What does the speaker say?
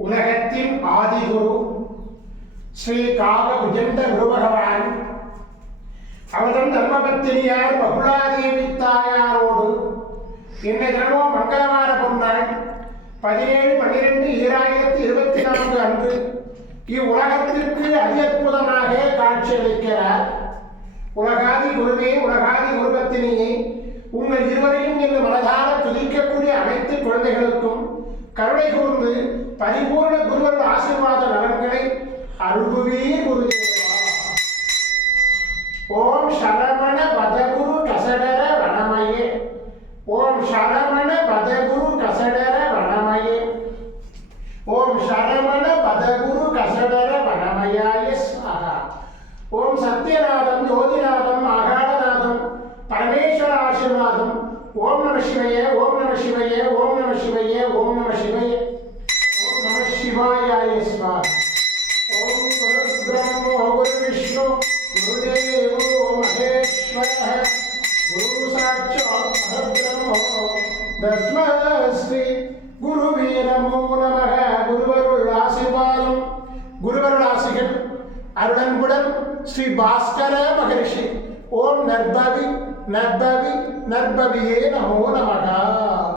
உலகத்தின் ஆதிகுரு ஸ்ரீ காக புஜண்ட குரு பகவான் அவதம் தர்மபத்தினியார் பகுலாதேவி தாயாரோடு இன்னை தினமும் மங்களவார பொன்னாள் 17/12/2024 அன்று இவ்வுலகத்திற்கு அற்புதமாக காட்சியளிக்கிறார். உலகாதி குருவே, உலகாதி குருபத்தினியே, உங்கள் இருவரையும் இன்று மனதார துதிக்கக்கூடிய அனைத்து குழந்தைகளுக்கும் கருணை கூர்ந்து பரிபூர்ண குருவன் ஆசீர்வாத நலன்களை அருள்வீர் குருதேவா. ஓம் சரவண பதகுரு கசடர வனமயே. ஓம் சரவண பதகுரு கசடர வனமயே. ஓம் சரவண பதகுரு கசடர வனமயாய ஸ்வாஹா. ஓம் சத்யநாதம், ஜோதிநாதம், ஆகாடநாதம், பரமேஸ்வர ஆசீர்வாதம். ஓம் நம சிவய, ஓம் நம சிவய, ஓம் நம சிவய, ஓம் நம சிவய, ஓம் நம சிவாயாய ஸ்வாஹா. ஓம் குரு பிரம்மோ குரு விஷ்ணு குருதேவோ மகேஸ்வரः குரு சாட்சாத் பரபிரம்மோ தஸ்மை ஸ்ரீ குருவே நமோ நமः. குருவருள் ஆசீர்வாதம், குருவருள் ஆசிகள் அருளன்புடன் ஸ்ரீ பாஸ்கர மகரிஷி. ஓம் நற்பவி நற்பவி நற்பவியே நமோ நமः.